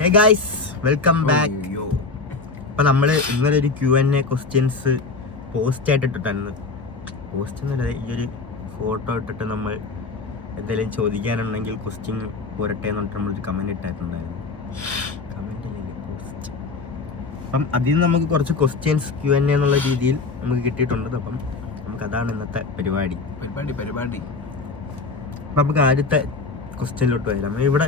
Hey guys, welcome back. അപ്പോൾ നമ്മൾ ഇന്നലെ ഒരു Q&A ക്വസ്റ്റ്യൻസ് പോസ്റ്റ് ആയിട്ട് ഇട്ടിട്ടായിരുന്നു. പോസ്റ്റ് എന്നല്ല, ഈ ഒരു ഫോട്ടോ ഇട്ടിട്ട് നമ്മൾ എന്തെങ്കിലും ചോദിക്കാനുണ്ടെങ്കിൽ ക്വസ്റ്റ്യൻ പോരട്ടെ എന്ന് പറഞ്ഞിട്ട് നമ്മളൊരു കമൻറ്റ് ഇട്ടായിട്ടുണ്ടായിരുന്നു. കമൻറ്റ് അല്ലെങ്കിൽ പോസ്റ്റ്. അപ്പം അതിൽ നിന്ന് നമുക്ക് കുറച്ച് ക്വസ്റ്റ്യൻസ് Q&A എന്നുള്ള രീതിയിൽ നമുക്ക് കിട്ടിയിട്ടുണ്ട്. അപ്പം നമുക്കതാണ് ഇന്നത്തെ പരിപാടി. അപ്പം നമുക്ക് ആദ്യത്തെ ക്വസ്റ്റ്യനിലോട്ട് വരാം. ഇവിടെ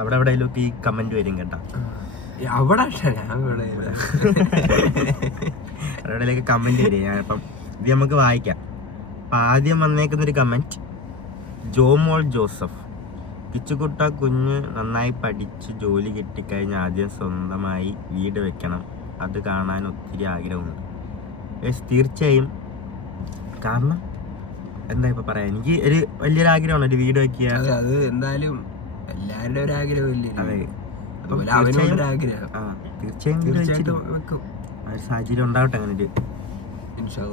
അവിടെ എവിടെയെങ്കിലൊക്കെ ഈ കമന്റ് വരും കേട്ടോ. അവിടെയൊക്കെ കമന്റ് വരും. അപ്പം ഇത് നമുക്ക് വായിക്കാം. അപ്പം ആദ്യം വന്നേക്കുന്നൊരു കമന്റ്, ജോമോൾ ജോസഫ്. കിച്ചുകുട്ട കുഞ്ഞ് നന്നായി പഠിച്ച് ജോലി കിട്ടിക്കഴിഞ്ഞാൽ ആദ്യം സ്വന്തമായി വീട് വെക്കണം. അത് കാണാൻ ഒത്തിരി ആഗ്രഹമുണ്ട്. തീർച്ചയായും. കാരണം എന്താ ഇപ്പൊ പറയാ, എനിക്ക് ഒരു വലിയൊരു ആഗ്രഹമാണ് ഒരു വീട് വെക്കുക. അത് എന്തായാലും എല്ലാവരുടെ ഒരു ആഗ്രഹമില്ലേ? തീർച്ചയായും സാഹചര്യം ഉണ്ടാവട്ടെ. അങ്ങനെ ഒരു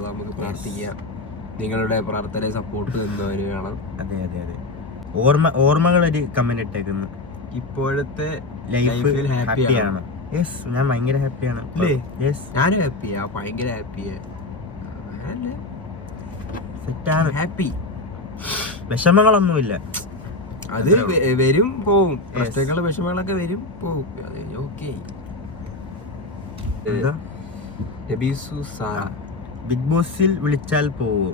നമുക്ക് പ്രാർത്ഥിക്കാം. നിങ്ങളുടെ പ്രാർത്ഥന സപ്പോർട്ട് എന്തോരം വേണം. അതെ. ഓർമ്മകളൊരു കമന്റ് ഇട്ടേക്കുന്നു. ഇപ്പോഴത്തെ ലൈഫിൽ ഹാപ്പിയാണ്. യെസ്, ഞാൻ ഭയങ്കര ഹാപ്പിയാണ്. ഞാനും ഹാപ്പിയാ, ഭയങ്കര ഹാപ്പിയാ. സെറ്റാണ്, ഹാപ്പി. വിഷമങ്ങളൊന്നുമില്ല. അത് വരും പോവും, കഷ്ടങ്ങള് വിഷമങ്ങളൊക്കെ വരും പോവും. ഓക്കെ. ബിഗ് ബോസിൽ വിളിച്ചാൽ പോവോ?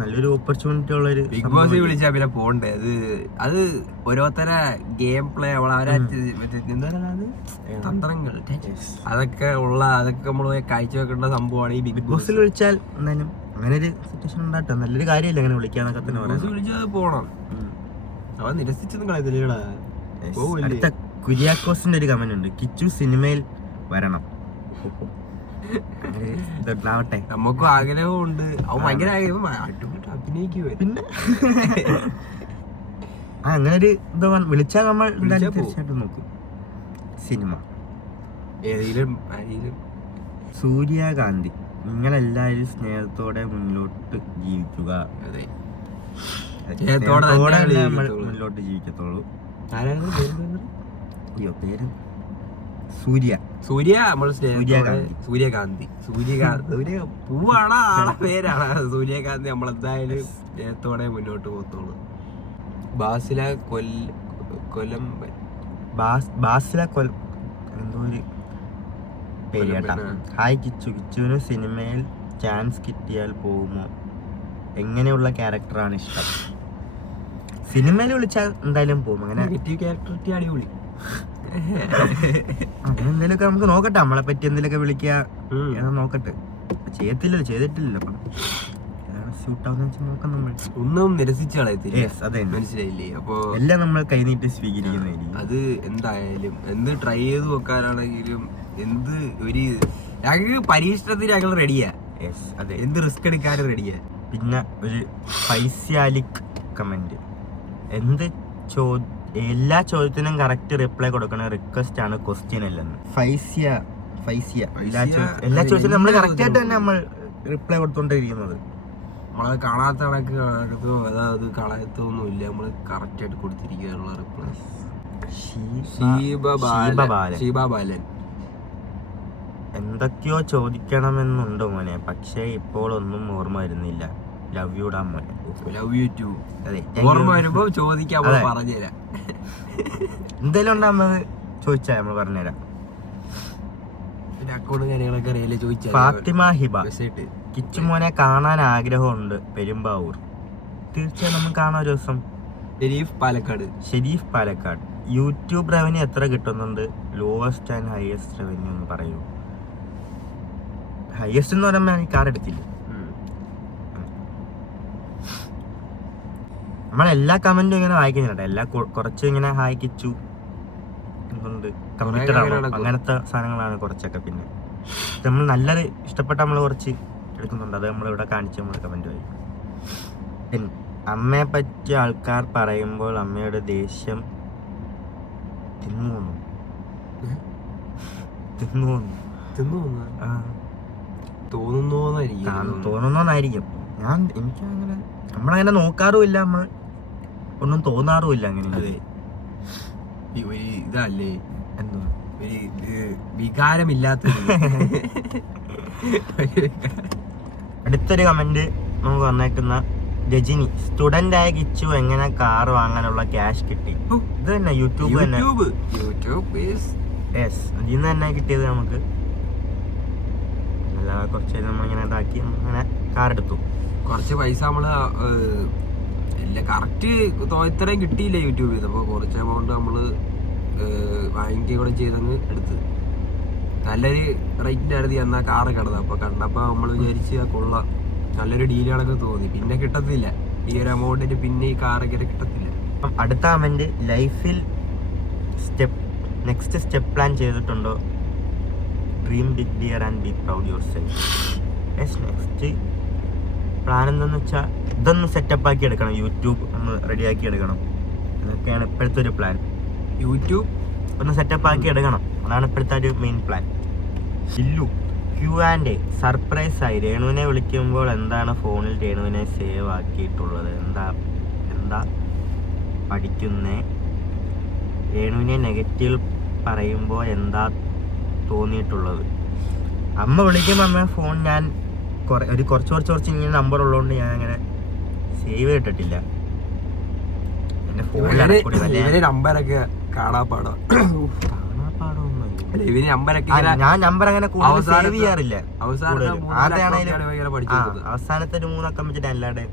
നല്ലൊരു ഓപ്പർച്യൂണിറ്റി ഉള്ളൊരു ബിഗ് ബോസിൽ വിളിച്ചാൽ പിന്നെ പോണ്ടേ. അത് ഓരോരുത്തര ഗെയിം പ്ലേ തന്ത്രങ്ങൾ അതൊക്കെ നമ്മൾ കാഴ്ചവെക്കേണ്ട സംഭവമാണ് ഈ ബിഗ് ബോസിൽ വിളിച്ചാൽ. എന്തായാലും അങ്ങനെ ഒരു സിറ്റുവേഷൻ ഉണ്ടാട്ടോ, നല്ലൊരു കാര്യമല്ല അങ്ങനെ വിളിക്കാന്നൊക്കെ തന്നെ പറയാം. വിളിച്ചാൽ പോണം. അവൻ നിരസിച്ചൊന്നും കളയത്തില്ലടാ. അടുത്ത കുര്യാക്കോസിന്റെ ഒരു കമന്റ് ഉണ്ട്, കിച്ചു സിനിമയിൽ വരണം. ഇതാവട്ടെ, നമുക്കും ആഗ്രഹമുണ്ട്. അവൻ ഭയങ്കര ആഗ്രഹം അഭിനയിക്കുവേ. പിന്നെ അങ്ങനെ ഒരു ഇത് വിളിച്ചാൽ നമ്മൾ തീർച്ചയായിട്ടും നോക്കും. സിനിമ ഏതെങ്കിലും സൂര്യകാന്തി, നിങ്ങളെല്ലാവരും സ്നേഹത്തോടെ മുന്നോട്ട് ജീവിക്കുക. നമ്മൾ മുന്നോട്ട് ജീവിക്കത്തുള്ളൂ. അയ്യോ, പേര് സൂര്യകാന്തി പൂവാണ്, ആളെ പേരാണ് സൂര്യകാന്തി. നമ്മളെന്തായാലും സ്നേഹത്തോടെ മുന്നോട്ട് പോകത്തുള്ളൂ. ബാസില എന്തോ ഒരു പേര് കേട്ടാ. ഹായ് കിച്ചുവിന് സിനിമയിൽ ചാൻസ് കിട്ടിയാൽ പോകുമോ? എങ്ങനെയുള്ള ക്യാരക്ടറാണ് ഇഷ്ടം? സിനിമയിൽ വിളിച്ചാൽ എന്തായാലും പോകും. അങ്ങനെ അടിപൊളി. അങ്ങനെ എന്തെങ്കിലുമൊക്കെ നമുക്ക് നോക്കട്ടെ, നമ്മളെ പറ്റി എന്തെങ്കിലുമൊക്കെ വിളിക്കുക നോക്കട്ടെ. ചെയ്തിട്ടില്ലല്ലോ. അപ്പം ഒന്നും നിരസിച്ച് കളയത്തില്ല. അതെ, മനസ്സിലായില്ലേ? അപ്പൊ എല്ലാം നമ്മൾ കൈനീട്ടി സ്വീകരിക്കുന്നതായിരിക്കും. അത് എന്തായാലും എന്ത് ട്രൈ ചെയ്ത് വെക്കാനാണെങ്കിലും എന്ത് ഒരു ഞങ്ങൾക്ക് പരീക്ഷണത്തിന് ഞങ്ങൾ റെഡിയാ. അതെ, എന്ത് റിസ്ക് എടുക്കാനും റെഡിയാ. പിന്നെ ഒരു ഫൈസ്യാലിക് കമന്റ്, എല്ലാ ചോദ്യത്തിനും കറക്റ്റ് റിപ്ലൈ കൊടുക്കണ റിക്വസ്റ്റ് ആണ്, ക്വസ്റ്റ്യൻ അല്ലെന്ന്. ഫൈസ്യ എല്ലാ ചോദ്യത്തിനും നമ്മൾ കറക്റ്റ് ആയിട്ട് തന്നെ നമ്മൾ റിപ്ലൈ കൊടുത്തോണ്ടിരിക്കുന്നത്. നമ്മളത് കാണാത്ത കണക്ക് അത് കളയത്തൊന്നുമില്ല. നമ്മള് കറക്റ്റ് ആയിട്ട് കൊടുത്തിരിക്കാനുള്ള റിപ്ലൈ. ഷീബ ബാലൻ, എന്തൊക്കെയോ ചോദിക്കണമെന്നുണ്ട് മോനെ, പക്ഷേ ഇപ്പോൾ ഒന്നും ഓർമ്മ വരുന്നില്ല. ലവ് യു ഡാ മോനെ. Love you too. അതെ, ഓർമ്മ വരുമ്പോ ചോദിക്കാൻ പറഞ്ഞുതരാം. എന്തെങ്കിലും ഉണ്ടാകുന്നത് ചോദിച്ചാൽ നമ്മൾ പറഞ്ഞുതരാം. പിന്നെ അക്കൗണ്ട് കാര്യങ്ങളൊക്കെ അറിയില്ല ചോദിച്ചാൽ. ഫാത്തിമ ഹിബ, കിച്ചു മോനെ കാണാൻ ആഗ്രഹമുണ്ട് പെരുമ്പാവൂർ. തീർച്ചയായും നമ്മൾ കാണാൻ ഒരു ദിവസം. ഷെരീഫ് പാലക്കാട്, യൂട്യൂബ് റവന്യൂ എത്ര കിട്ടുന്നുണ്ട്? ലോവസ്റ്റ് ആൻഡ് ഹയസ്റ്റ് റവന്യൂ എന്ന് പറയൂ. ഹയസ്റ്റ് എന്ന് പറയുമ്പോൾ ഈ കാർ എടുത്തില്ല. നമ്മളെല്ലാ കമന്റും ഇങ്ങനെ വായിക്കുന്നുണ്ട്. കുറച്ച് ഇങ്ങനെ ഹായ് കിച്ചു എന്തുണ്ട് കമ്പ്യൂട്ടർ അങ്ങനത്തെ സാധനങ്ങളാണ് കുറച്ചൊക്കെ. പിന്നെ നമ്മൾ നല്ലത് ഇഷ്ടപ്പെട്ട നമ്മൾ കുറച്ച് എടുക്കുന്നുണ്ട്. അത് നമ്മളിവിടെ കാണിച്ച് നമ്മൾ കമന്റ് വായിക്കും. പിന്നെ അമ്മയെ പറ്റി ആൾക്കാർ പറയുമ്പോൾ അമ്മയുടെ ദേഷ്യം തോന്നുന്നോന്നായിരിക്കും. എനിക്കങ്ങനെ നമ്മളങ്ങനെ നോക്കാറുമില്ല, നമ്മൾ ഒന്നും തോന്നാറുമില്ല അങ്ങനെ. ഒരു ഇതല്ലേ, എന്തോ ഒരു വികാരമില്ലാത്ത അടുത്തൊരു കമന്റ് നമുക്ക് വന്നേക്കുന്ന രജനി, സ്റ്റുഡന്റ് ആയ കിച്ചു എങ്ങനെ കാർ വാങ്ങാനുള്ള ക്യാഷ് കിട്ടി? ഇത് തന്നെ യൂട്യൂബ് തന്നെ. യെസ്, അതിൽ നിന്ന് തന്നെ കിട്ടിയത് നമുക്ക്. അല്ലാതെ കുറച്ച് നമ്മളിങ്ങനെ ഇതാക്കി അങ്ങനെ കാർ എടുത്തു. കുറച്ച് പൈസ നമ്മള് കറക്റ്റ് ഇത്രയും കിട്ടിയില്ല യൂട്യൂബിൽ നിന്ന്. അപ്പോൾ കുറച്ച് എമൗണ്ട് നമ്മള് വാങ്ങിക്കുക കൂടെ ചെയ്തങ്ങ് എടുത്ത്. നല്ലൊരു റേറ്റിനായിരുന്നു എന്നാൽ കാറ് കിടന്നത്. അപ്പോൾ കണ്ടപ്പോൾ നമ്മൾ വിചാരിച്ച് കൊള്ളാം, നല്ലൊരു ഡീലുകളൊക്കെ തോന്നി. പിന്നെ കിട്ടത്തില്ല ഈ ഒരു എമൗണ്ടിന്, പിന്നെ ഈ കാറൊക്കെ കിട്ടത്തില്ല. അടുത്ത കമന്റ്, ലൈഫിൽ നെക്സ്റ്റ് സ്റ്റെപ്പ് പ്ലാൻ ചെയ്തിട്ടുണ്ടോ? Dream big dear and be proud yourself. Yes, next plan എന്താണെന്ന് വെച്ചാൽ ഇതൊന്ന് സെറ്റപ്പ് ആക്കി എടുക്കണം, യൂട്യൂബ് ഒന്ന് റെഡിയാക്കി എടുക്കണം. ഇതൊക്കെയാണ് ഇപ്പോഴത്തെ ഒരു പ്ലാൻ. യൂട്യൂബ് ഒന്ന് സെറ്റപ്പ് ആക്കി എടുക്കണം, അതാണ് ഇപ്പോഴത്തെ ഒരു മെയിൻ പ്ലാൻ. ഇല്ലു Q&A സർപ്രൈസ് ആയി. രേണുവിനെ വിളിക്കുമ്പോൾ എന്താണ് ഫോണിൽ രേണുവിനെ സേവ് ആക്കിയിട്ടുള്ളത്? എന്താ പഠിക്കുന്നേ? രേണുവിനെ നെഗറ്റീവ് പറയുമ്പോൾ എന്താ തോന്നിയിട്ടുള്ളത്? അമ്മ വിളിക്കുമ്പോൾ അമ്മ ഫോൺ ഞാൻ കുറച്ച് ഇങ്ങനെ നമ്പർ ഉള്ളതുകൊണ്ട് ഞാൻ അങ്ങനെ സേവ് ചെയ്തിട്ടില്ല. എൻ്റെ ഫോണിൽ നമ്പരൊക്കെ കാണാപ്പാടോ ഞാൻ നമ്പർ അങ്ങനെ കൂടുതൽ സേവ് ചെയ്യാറില്ല. അവസാനത്തെ ഒരു 3 അക്കം വെച്ചിട്ട് അല്ലാതെ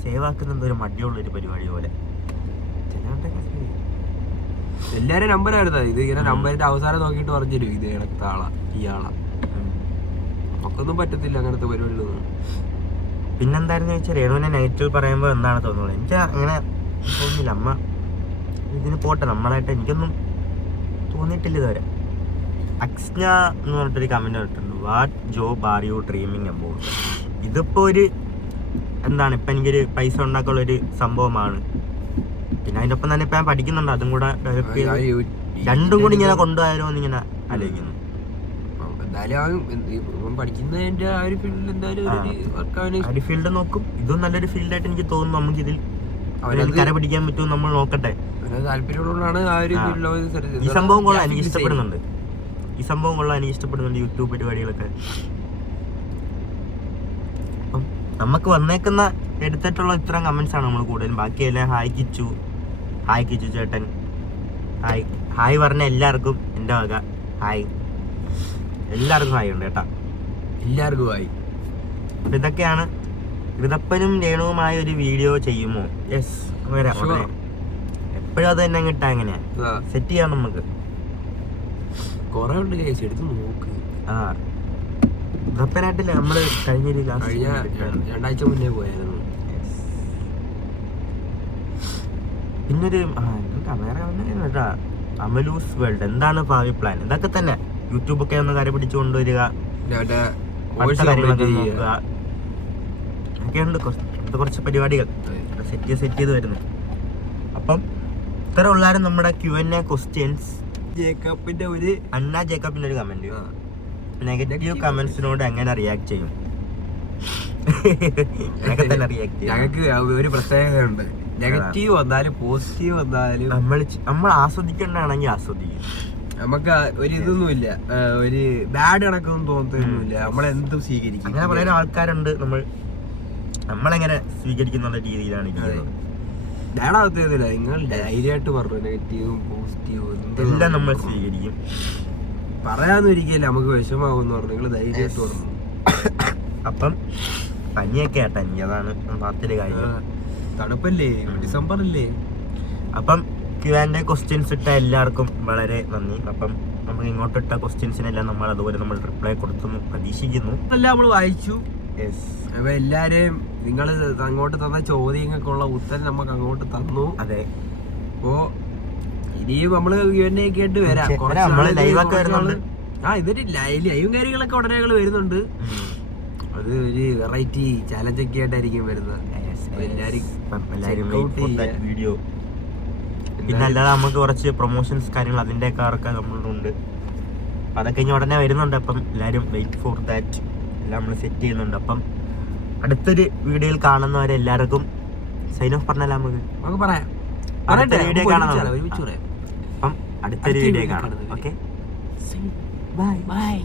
സേവ് ആക്കുന്നത് ഒരു മടിയുള്ള ഒരു പരിപാടി പോലെ. എല്ലാരും നമ്പറായിരുന്നു ഇത്. ഇങ്ങനെ നമ്പറിന്റെ അവസാനം നോക്കിയിട്ട് പറഞ്ഞിരും ഇത് ഇടത്ത ആളാ ഇയാളാ. നമുക്കൊന്നും പറ്റത്തില്ല അങ്ങനത്തെ പരിപാടികളൊന്നും. പിന്നെന്തായിരുന്നു ചോദിച്ചാൽ രേണുവിനെ നെഗറ്റീവ് പറയുമ്പോൾ എന്താണ് തോന്നുന്നത്? എനിക്ക് അങ്ങനെ തോന്നിയില്ല. അമ്മ ഇതിന് പോട്ടെ, നമ്മളായിട്ട് എനിക്കൊന്നും തോന്നിയിട്ടില്ല ഇതുവരെ. അക്സ്ന എന്ന് പറഞ്ഞിട്ടൊരു കമന്റ് പറഞ്ഞിട്ടുണ്ട്, what job are you dreaming about? ഇതിപ്പോ ഒരു എന്താണ്, ഇപ്പൊ എനിക്കൊരു പൈസ ഉണ്ടാക്കാനുള്ള ഒരു സംഭവമാണ്. പിന്നെ അതിൻ്റെ ഒപ്പം തന്നെ ഇപ്പൊ ഞാൻ പഠിക്കുന്നുണ്ട്, അതും കൂടെ ഡെവലപ്പ് ചെയ്ത് രണ്ടും കൂടി ഇങ്ങനെ കൊണ്ടുപോയാലോ എന്ന് ഇങ്ങനെ ആലോചിക്കുന്നു. ഫീൽഡ് നോക്കും. ഇതും നല്ലൊരു ഫീൽഡായിട്ട് എനിക്ക് തോന്നുന്നു. നമുക്ക് ഇതിൽ കര പിടിക്കാൻ പറ്റും, നമ്മൾ നോക്കട്ടെ. ഈ സംഭവം കൊള്ളാം, എനിക്ക് ഇഷ്ടപ്പെടുന്നുണ്ട്. യൂട്യൂബ് പരിപാടികളൊക്കെ. അപ്പം നമുക്ക് വന്നേക്കുന്ന എടുത്തിട്ടുള്ള ഇത്രയും കമന്റ്സ് ആണ് നമ്മൾ കൂടുതലും. ബാക്കിയെല്ലാം ഹായ് കിച്ചു ചേട്ടൻ, ഹായ് പറഞ്ഞ എല്ലാവർക്കും എൻ്റെ വക ഹായ്. എല്ലാവർക്കും ഹായ് ഉണ്ട് കേട്ടാ, എല്ലാവർക്കും ഹായ്. അപ്പൊ ഇതൊക്കെയാണ്. ഋതപ്പനും രേണുവുമായ ഒരു വീഡിയോ ചെയ്യുമോ? യെസ്, എപ്പോഴും അത് തന്നെ കിട്ടാ. എങ്ങനെയാ സെറ്റ് ചെയ്യാം നമുക്ക്? കൊറേ ഉണ്ട് കേസ്, എടുത്ത് നോക്ക്. ഋതപ്പനായിട്ടില്ല, നമ്മള് കഴിഞ്ഞ 2 ആഴ്ച മുന്നേ പോയായിരുന്നു. പിന്നൊരു കേട്ടാ, അമലൂസ് വേൾഡ്. എന്താണ് ഭാവി പ്ലാൻ? ഇതൊക്കെ തന്നെ. യൂട്യൂബൊക്കെ ഒന്ന് കര പിടിച്ചു കൊണ്ടുവരിക, ഒക്കെയുണ്ട്. കുറച്ച് പരിപാടികൾ സെറ്റ് ചെയ്ത് വരുന്നു. അപ്പം ഇത്ര ഉള്ളാരും നമ്മുടെ Q&A ക്വസ്റ്റ്യൻസ്. ജേക്കബിന്റെ ഒരു കമന്റ്, നെഗറ്റീവ് കമന്റ്സിനോട് എങ്ങനെ റിയാക്ട് ചെയ്യും? ഞങ്ങൾക്ക് ഒരു പ്രത്യേകതയുണ്ട്. നെഗറ്റീവ് വന്നാലും പോസിറ്റീവ് വന്നാലും നമ്മൾ ആസ്വദിക്കേണ്ടതാണെങ്കിൽ ആസ്വദിക്കും. നമുക്ക് ഒരു ഇതൊന്നുമില്ല, ഒരു ബാഡ് കണക്കൊന്നും തോന്നത്തൊന്നുമില്ല. നമ്മളെന്തും സ്വീകരിക്കും. അങ്ങനെ പല ആൾക്കാരുണ്ട്, നമ്മളെങ്ങനെ സ്വീകരിക്കുന്ന രീതിയിലാണ് ഇരിക്കുന്നത്. ബാഡാകത്തില്ല, നിങ്ങൾ ധൈര്യമായിട്ട് പറഞ്ഞു. നെഗറ്റീവും പോസിറ്റീവും എല്ലാം നമ്മൾ സ്വീകരിക്കും. പറയാന്നൊരിക്കലും നമുക്ക് വിഷമാവെന്ന് പറഞ്ഞു. നിങ്ങൾ ധൈര്യമായിട്ട് പറഞ്ഞു. അപ്പം പനിയൊക്കെ ആട്ടാ എനിക്ക്, അതാണ് പാർട്ടിയിലെ കാര്യം. തണുപ്പല്ലേ, ഡിസംബർ അല്ലേ. അപ്പം Q&A ക്വസ്റ്റ്യൻസ് ഇട്ട എല്ലാവർക്കും വളരെ നന്ദി. അപ്പം നമുക്ക് ഇങ്ങോട്ടിട്ട ക്വസ്റ്റ്യൻസിനെല്ലാം നമ്മൾ അതുപോലെ നമ്മൾ റിപ്ലൈ കൊടുത്തെന്ന് പ്രതീക്ഷിക്കുന്നു. എല്ലാം നമ്മൾ വായിച്ചു. അപ്പൊ എല്ലാരെയും നിങ്ങൾ അങ്ങോട്ട് തന്ന ചോദ്യങ്ങൾക്കുള്ള ഉത്തരം നമുക്ക് അങ്ങോട്ട് തന്നു. അതെ. അപ്പോ ഇനിയും നമ്മള് Q&A ഒക്കെ ആയിട്ട് വരാം. ഇതൊരു ലൈവും കാര്യങ്ങളൊക്കെ ഉടനെ വരുന്നുണ്ട്. അത് ഒരു വെറൈറ്റി ചാലഞ്ച് ഒക്കെ ആയിട്ടായിരിക്കും വരുന്നത്. വീഡിയോ. പിന്നെ അല്ലാതെ നമുക്ക് കുറച്ച് പ്രൊമോഷൻസ് കാര്യങ്ങൾ അതിന്റെ ഒക്കെ നമ്മളുണ്ട്. അതൊക്കെ ഇനി ഉടനെ വരുന്നുണ്ട്. അപ്പം എല്ലാവരും വെയിറ്റ് ഫോർ ദാറ്റ്. എല്ലാം നമ്മൾ സെറ്റ് ചെയ്യുന്നുണ്ട്. അപ്പം അടുത്തൊരു വീഡിയോയിൽ കാണുന്നവരെല്ലാവർക്കും സൈൻ ഓഫ് പറഞ്ഞാൽ നമുക്ക് പറയാം. വീഡിയോ കാണാം. അപ്പം അടുത്തൊരു വീഡിയോ കാണാം. Okay, by.